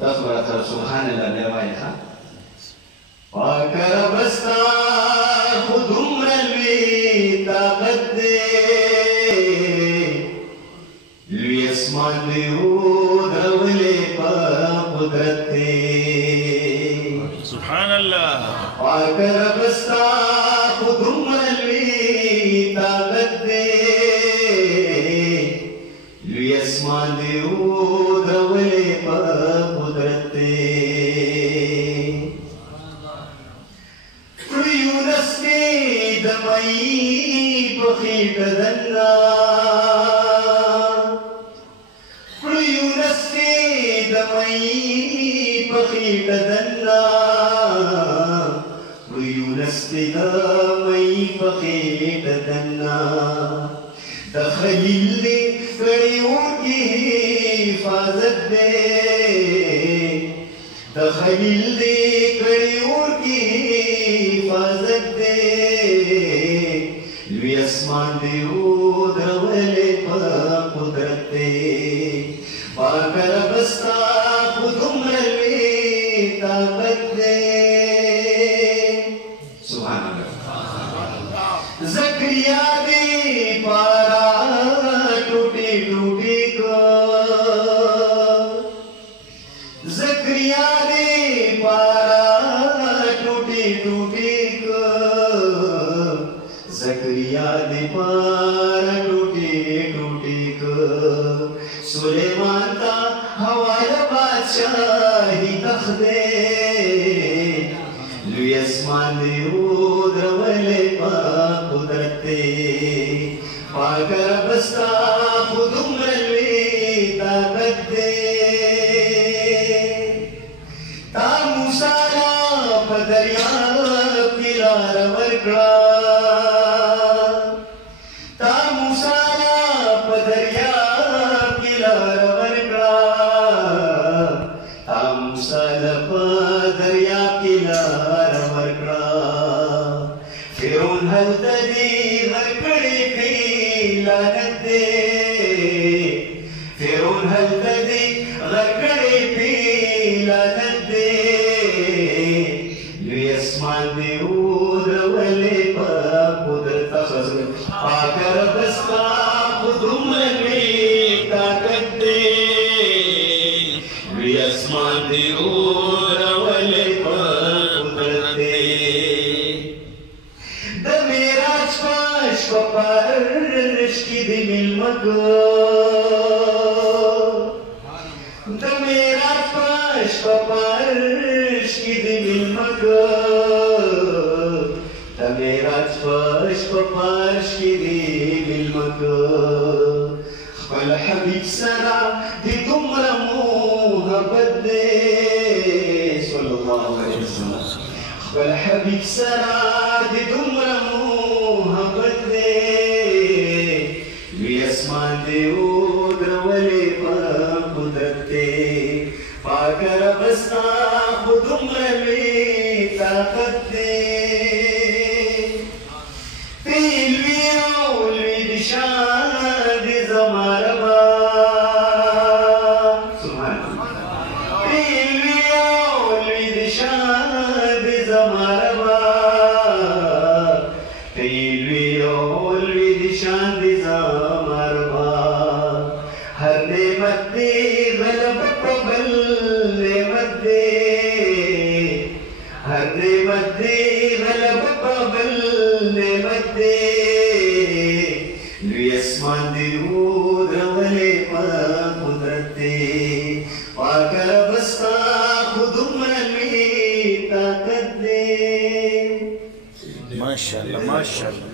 तस्वर सुभानल्लाह निर्वाया पाकर बस्ता खुदुमरवी ताकत दे लियस्मान दियो दवले पा कुदरत दे सुभानल्लाह पाकर बस्ता खुदुमरवी ताकत दे लियस्मान दियो दवले पा कुदरत दे दमई पखीट दन्ना यूनस के दमई पखीट दन्ना यूनस के दमई पखीट दन्ना दखलील कड़ियों की हिफाजत दे दखलील कड़ियों की हिफाजत दे आसमान दियो द्रवले पा कुदरत दे पाकर बस्ता खुदुमरवी ताकत दे सुभान अल्लाह ज़करिया दे पारा टूटी टूटी को ज़करिया दे पारा टूटी टूटी को ज़करिया दे पारा टूटी टूटी को सुलेमान का हवाला बादशाही तख्दे लुयस्मान दियो द्रवले पा कुदरत दे पाकर बस्ता खुदुमरवी ताकत दे ता मूसा पदरिया किलार वर्कड़ा दरिया किनार वर्कड़ा फिरौन हल्दी वर्कड़ी की लानत दे फिरौन हल्दी वर्कड़ी की लानत दे लियस्मान दियो द्रवले पा कुदरत पाकर बस्ता खुदुमरवी ताकत दे लियस्मान दियो की दिल मको मेरा पाश पाश की दिल मको मेरा पाश पाश की दिल मको खल हबीब सरा दी तुमरा मोहब्बत दे सल्लल्लाहु अलैहि वसल्लम खल हबीब सरा दी तुमरा मोहब्बत दे आसमान दियो द्रवले पा कुदरत दे पाकर बस्ता खुदुमरवी ताकत दे तिलवी दिशान दे जमारबा तिलवी दिशान दे जमारबा तिलवी दिशान दे हर नेमत दे गलब कबल नेमत दे हर नेमत दे गलब कबल नेमत दे लियस्मान दियो द्रवले पा कुदरत दे पाकर बस्ता खुदुमरवी ताकत दे माशाअल्लाह माशाअल्लाह।